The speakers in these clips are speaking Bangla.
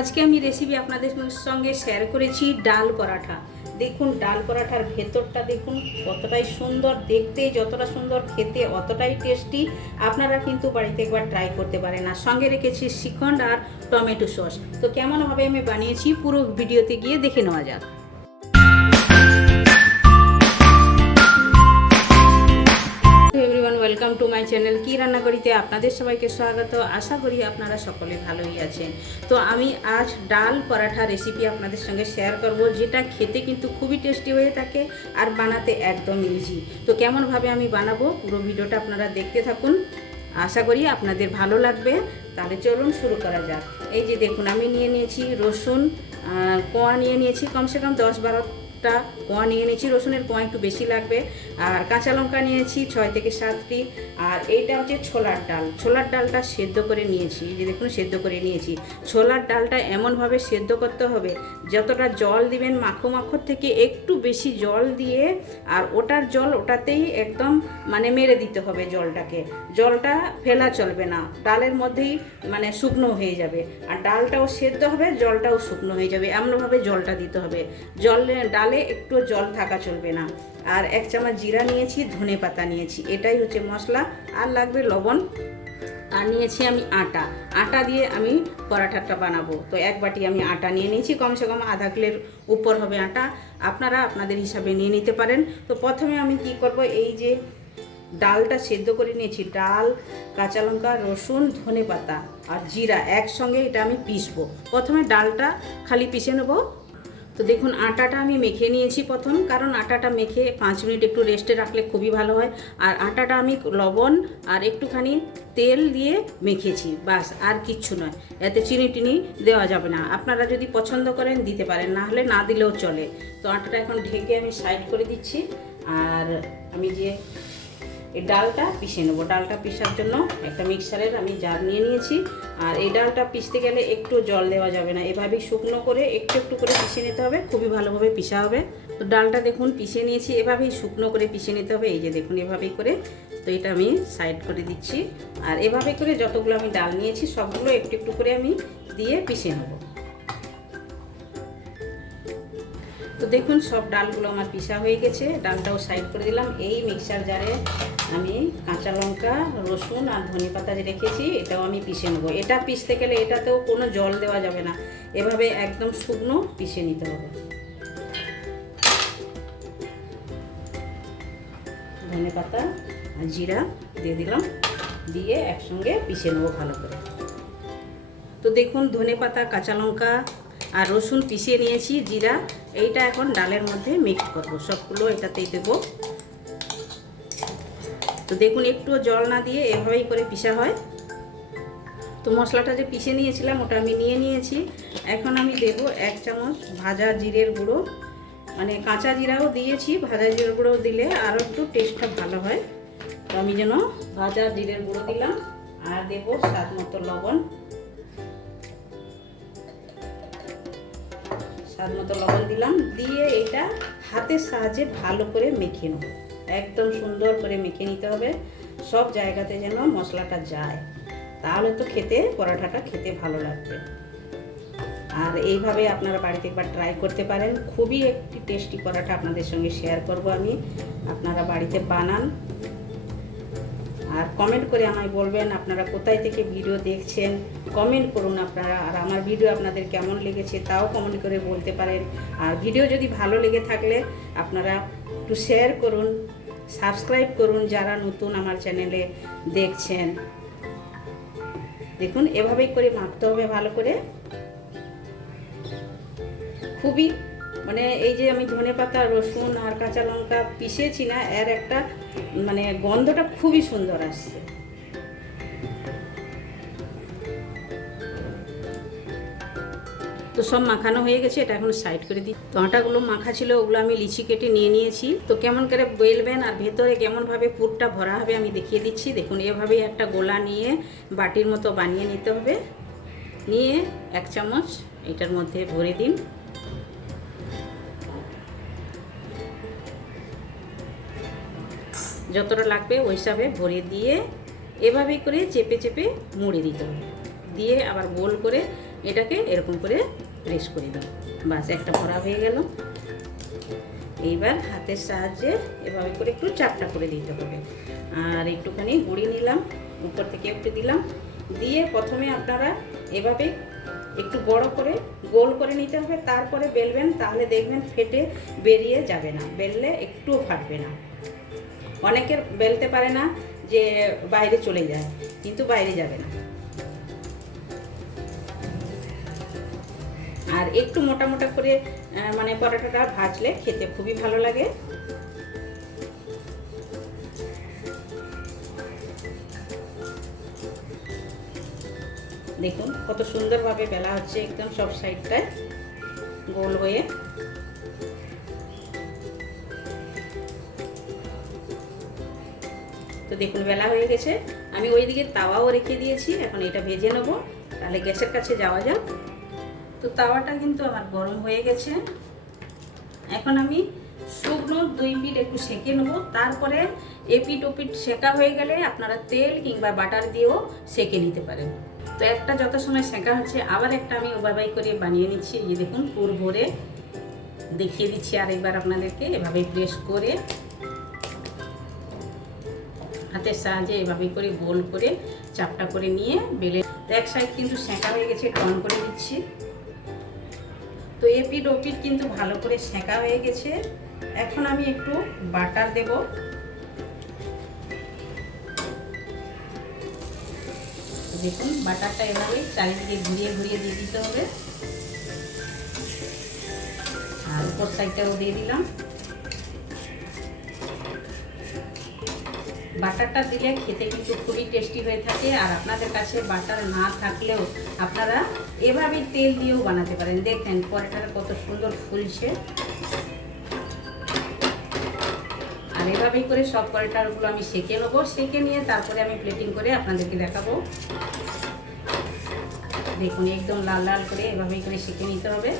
আজকে আমি রেসিপি আপনাদের সঙ্গে শেয়ার করেছি ডাল পরাঠা। দেখুন ডাল পরাঠার ভেতরটা দেখুন কতটাই সুন্দর, দেখতে যতটা সুন্দর খেতে অতটাই টেস্টি। আপনারা কিন্তু বাড়িতে একবার ট্রাই করতে পারেন। আর সঙ্গে রেখেছি শ্রীখণ্ড আর টমেটো সস। তো কেমনভাবে আমি বানিয়েছি পুরো ভিডিওতে গিয়ে দেখে নেওয়া যাক। ওয়েলকাম টু মাই চ্যানেল কি রান্না করিতে আপনাদের সবাইকে স্বাগত। আশা করি আপনারা সকলে ভালোই আছেন। তো আমি আজ ডাল পরাঠা রেসিপি আপনাদের সঙ্গে শেয়ার করব, যেটা খেতে কিন্তু খুবই টেস্টি হয়ে থাকে আর বানাতে একদম ইজি। তো কেমনভাবে আমি বানাবো পুরো ভিডিওটা আপনারা দেখতে থাকুন, আশা করি আপনাদের ভালো লাগবে। তাহলে চলুন শুরু করা যাক। এই যে দেখুন আমি নিয়ে নিয়েছি রসুন কোয়া, নিয়ে নিয়েছি কমসে কম 10-12টা কোয়া নিয়ে নিয়েছি। রসুনের কোয়া একটু বেশি লাগবে। আর কাঁচা লঙ্কা নিয়েছি 6 থেকে 7টি। আর এইটা হচ্ছে ছোলার ডাল। ছোলার ডালটা সেদ্ধ করে নিয়েছি, যে দেখুন সেদ্ধ করে নিয়েছি। ছোলার ডালটা এমনভাবে সেদ্ধ করতে হবে, যতটা জল দিবেন মাখো মাখোর থেকে একটু বেশি জল দিয়ে, আর ওটার জল ওটাতেই একদম মানে মেরে দিতে হবে জলটাকে। জলটা ফেলা চলবে না, ডালের মধ্যেই মানে শুকনো হয়ে যাবে। আর ডালটাও সেদ্ধ হবে, জলটাও শুকনো হয়ে যাবে, এমনভাবে জলটা দিতে হবে। ডালে একটু জল থাকা চলবে না। আর 1 চামচ জিরা নিয়েছি, ধনে পাতা নিয়েছি, এটাই হচ্ছে মশলা। আর লাগবে লবণ। আর নিয়েছি আমি আটা দিয়ে আমি পরাঠাটা বানাবো। তো 1 বাটি আমি আটা নিয়ে নিয়েছি, কমসে কম আধা কিলোর উপর হবে আটা। আপনারা আপনাদের হিসাবে নিয়ে নিতে পারেন। তো প্রথমে আমি কি করব, এই যে ডালটা সেদ্ধ করে নিয়েছি, ডাল, কাঁচা লঙ্কা, রসুন, ধনে পাতা আর জিরা একসঙ্গে এটা আমি পিসবো। প্রথমে ডালটা খালি পিষে নেবো। তো দেখুন আটাটা আমি মেখে নিয়েছি প্রথম, কারণ আটাটা মেখে 5 মিনিট একটু রেস্টে রাখলে খুবই ভালো হয়। আর আটাটা আমি লবণ আর একটুখানি তেল দিয়ে মেখেছি, বাস, আর কিচ্ছু নয়। এতে চিনি টিনি দেওয়া যাবে না। আপনারা যদি পছন্দ করেন দিতে পারেন, না হলে না দিলেও চলে। তো আটাটা এখন ঢেকে আমি সাইড করে দিচ্ছি। আর আমি যে এই ডালটা পিষে নেবো। ডালটা পিষার জন্য একটা মিক্সারের আমি জার নিয়ে নিয়েছি। আর এই ডালটা পিষতে গেলে একটু জল দেওয়া যাবে না, এভাবেই শুকনো করে একটু একটু করে পিষে নিতে হবে, খুবই ভালোভাবে পিষা হবে। তো ডালটা দেখুন পিষে নিয়েছি, এভাবেই শুকনো করে পিষে নিতে হবে। এই যে দেখুন এভাবেই করে। তো এটা আমি সাইড করে দিচ্ছি। আর এভাবে করে যতগুলো আমি ডাল নিয়েছি সবগুলো একটু একটু করে আমি দিয়ে পিষে নেবো। তো দেখুন সব ডালগুলো আমার পিষা হয়ে গেছে, ডালটাও সাইড করে দিলাম। এই মিক্সার জারে আমি কাঁচা লঙ্কা, রসুন আর ধনে পাতা যে রেখেছি এটাও আমি পিষে নেবো। এটা পিষতে গেলে এটাতেও কোনো জল দেওয়া যাবে না, এভাবে একদম শুকনো পিষে নিতে হবে। ধনে পাতা আর জিরা দিয়ে দিলাম, দিয়ে একসঙ্গে পিষে নেবো ভালো করে। তো দেখুন ধনে পাতা, কাঁচা লঙ্কা আর রসুন পিষিয়ে নিয়েছি, জিরা, এইটা এখন ডালের মধ্যে মিক্স করব, সবগুলো এটাতেই দেবো। তো দেখুন একটু জল না দিয়ে এভাবেই করে পিষা হয়। তো মশলাটা যে পিষে নিয়েছিলাম ওটা আমি নিয়ে নিয়েছি। এখন আমি দেব 1 চামচ ভাজা জিরের গুঁড়ো, মানে কাঁচা জিরাও দিয়েছি, ভাজা জিরের গুঁড়ো দিলে আরও একটু টেস্টটা ভালো হয়। তো আমি যেন ভাজা জিরের গুঁড়ো দিলাম। আর দেব স্বাদ মতো লবণ, স্বাদ মতো লবণ দিলাম, দিয়ে এটা হাতের সাহায্যে ভালো করে মেখে নেব। একদম সুন্দর করে মেখে নিতে হবে, সব জায়গাতে যেন মশলাটা যায়, তাহলে তো পরাঠাটা খেতে ভালো লাগবে। আর এইভাবে আপনারা বাড়িতে একবার ট্রাই করতে পারেন, খুবই একটি টেস্টি পরাঠা আপনাদের সঙ্গে শেয়ার করব আমি। আপনারা বাড়িতে বানান আর কমেন্ট করে আমায় বলবেন আপনারা কোথায় থেকে ভিডিও দেখছেন। কমেন্ট করুন আপনারা, আর আমার ভিডিও আপনাদের কেমন লেগেছে তাও কমেন্ট করে বলতে পারেন। আর ভিডিও যদি ভালো লেগে থাকলে আপনারা একটু শেয়ার করুন, সাবস্ক্রাইব করুন যারা নতুন আমার চ্যানেলে দেখছেন। দেখুন এভাবেই করে মাখতে হবে ভালো করে। খুবই মানে এই যে আমি ধনে পাতা, রসুন আর কাঁচা লঙ্কা পিষেছি না, এর একটা মানে গন্ধটা খুবই সুন্দর আসছে। তো সব মাখানো হয়ে গেছে, এটা এখন সাইড করে দিই। তো আটাগুলো মাখা ছিল ওগুলো আমি লিচি কেটে নিয়ে নিয়েছি। তো কেমন করে বেলবেন আর ভেতরে কেমনভাবে পুরটা ভরা হবে আমি দেখিয়ে দিচ্ছি। দেখুন এভাবেই একটা গোলা নিয়ে বাটির মতো বানিয়ে নিতে হবে। নিয়ে 1 চামচ এটার মধ্যে ভরে দিন। যতটা লাগবে ওই হিসাবে ভরে দিয়ে এভাবেই করে চেপে চেপে মুড়ে দিতে হবে। দিয়ে আবার গোল করে এটাকে এরকম করে প্রেস করে দিই। বাস একটা ভরা হয়ে গেল। এইবার হাতের সাহায্যে এভাবে করে একটু চাপটা করে দিতে হবে। আর একটুখানি গুঁড়ি নিলাম, উপর থেকে একটু দিলাম, দিয়ে প্রথমে আপনারা এভাবে একটু বড় করে গোল করে নিতে হবে, তারপরে বেলবেন, তাহলে দেখবেন ফেটে বেরিয়ে যাবে না, বেললে একটুও ফাটবে না। অনেকের বেলতে পারে না যে বাইরে চলে যায়, কিন্তু বাইরে যাবে না। আর একটু মোটা মোটা করে মানে পরোটাটা ভাজলে খেতে খুবই ভালো লাগে। দেখুন কত সুন্দরভাবে বেলা হচ্ছে, একদম সব সাইডটায় গোল হয়ে। তো দেখুন বেলা হয়ে গেছে, আমি ওইদিকে তাওয়াও রেখে দিয়েছি, এখন এটা ভেজে নেবো। তাহলে গ্যাসের কাছে যাওয়া যাক। তো তাওয়াটা কিন্তু আমার গরম হয়ে গেছে, এখন আমি শুকনো 2 পিঠ একটু সেঁকে নেবো। তারপরে এপিঠ ওপিঠ সেঁকা হয়ে গেলে আপনারা তেল কিংবা বাটার দিয়েও সেঁকে নিতে পারেন। তো একটা যত সময় সেঁকা হচ্ছে, আবার একটা আমি ওভাবেই করে বানিয়ে নিচ্ছি। এই দেখুন পুর ভরে দেখিয়ে দিচ্ছি আরেকবার আপনাদেরকে। এভাবে প্রেস করে হাতের সাহায্যে এভাবে করে গোল করে চাপটা করে নিয়ে বেলে, এক সাইড কিন্তু সেঁকা হয়ে গেছে, টন করে দিচ্ছি। তো এপিঠ ওপিঠ কিন্তু ভালো করে সেঁকা হয়ে গেছে। এখন আমি একটু বাটার দেব। দেখুন বাটারটা এভাবে চারিদিকে ঘুরিয়ে ঘুরিয়ে দিয়ে দিতে হবে। আর উপর সাইডটাও দিয়ে দিলাম। বাটারটা দিলে খেতে কিন্তু খুবই টেস্টি হয়ে থাকে। আর আপনাদের কাছে বাটার না থাকলেও আপনারা এভাবে তেল দিয়েও বানাতে পারেন। দেখেন পরোটাটা কত সুন্দর ফুলছে। আর এভাবেই করে সব পরোটাগুলো আমি সেঁকে নেবো, সেঁকে নিয়ে তারপরে আমি প্লেটিং করে আপনাদেরকে দেখাবো। দেখুন একদম লাল লাল করে এভাবেই করে সেঁকে নিতে হবে।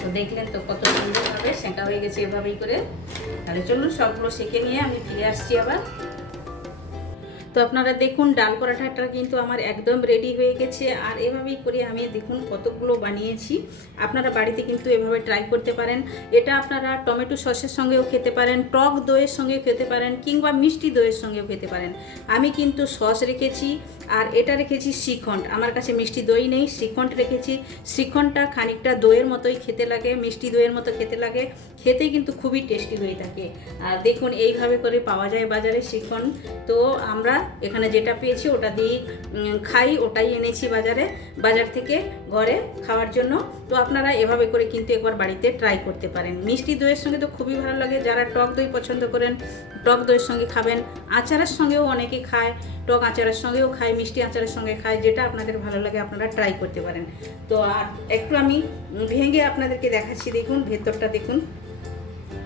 তো দেখলেন তো কত সুন্দরভাবে সেঁকা হয়ে গেছে এভাবেই করে। তাহলে চলুন সবগুলো সেঁকে নিয়ে আমি ফিরে আসছি আবার। তো আপনারা দেখুন ডাল পরোটাটা কিন্তু আমার একদম রেডি হয়ে গেছে। আর এভাবেই করে আমি দেখুন কতগুলো বানিয়েছি। আপনারা বাড়িতে কিন্তু এভাবে ট্রাই করতে পারেন। এটা আপনারা টমেটো সসের সঙ্গেও খেতে পারেন, টক দইয়ের সঙ্গেও খেতে পারেন, কিংবা মিষ্টি দইয়ের সঙ্গেও খেতে পারেন। আমি কিন্তু সস রেখেছি, আর এটা রেখেছি শ্রীখণ্ড। আমার কাছে মিষ্টি দই নেই, শ্রীখণ্ড রেখেছি। শ্রীখণ্ডটা খানিকটা দইয়ের মতোই খেতে লাগে, মিষ্টি দইয়ের মতো খেতে লাগে, খেতেই কিন্তু খুবই টেস্টি হয়ে থাকে। আর দেখুন এইভাবে করে পাওয়া যায় বাজারে শ্রীখণ্ড। তো আমরা এখানে যেটা পেয়েছি ওটা দিয়ে খাই, ওটাই এনেছি বাজার থেকে ঘরে খাওয়ার জন্য। তো আপনারা এভাবে করে কিন্তু একবার বাড়িতে ট্রাই করতে পারেন। মিষ্টি দইয়ের সঙ্গে তো খুবই ভালো লাগে, যারা টক দই পছন্দ করেন টক দইয়ের সঙ্গে খাবেন। আচারের সঙ্গেও অনেকে খায়, টক আচারের সঙ্গেও খায়, মিষ্টি আচারের সঙ্গে খায়, যেটা আপনাদের ভালো লাগে আপনারা ট্রাই করতে পারেন। তো আর একটু আমি ভেঙে আপনাদেরকে দেখাচ্ছি। দেখুন ভেতরটা দেখুন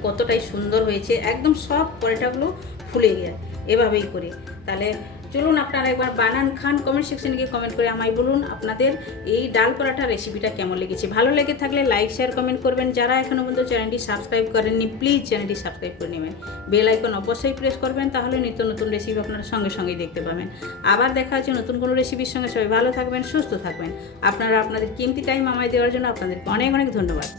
কতটাই সুন্দর হয়েছে, একদম সব পরোটাগুলো ফুলে যায় এভাবেই করে। তাহলে চলুন আপনারা একবার বানান, খান, কমেন্ট সেকশনে গিয়ে কমেন্ট করে আমায় বলুন আপনাদের এই ডাল পরোটা রেসিপিটা কেমন লেগেছে। ভালো লেগে থাকলে লাইক শেয়ার কমেন্ট করবেন। যারা এখনও পর্যন্ত চ্যানেলটি সাবস্ক্রাইব করেননি প্লিজ চ্যানেলটি সাবস্ক্রাইব করে নেবেন। বেল আইকন অবশ্যই প্রেস করবেন, তাহলে নিত্য নতুন রেসিপি আপনারা সঙ্গে সঙ্গেই দেখতে পাবেন। আবার দেখা হচ্ছে নতুন কোনো রেসিপির সঙ্গে। সবাই ভালো থাকবেন, সুস্থ থাকবেন। আপনারা আপনাদের কিমতি টাইম আমায় দেওয়ার জন্য আপনাদেরকে অনেক অনেক ধন্যবাদ।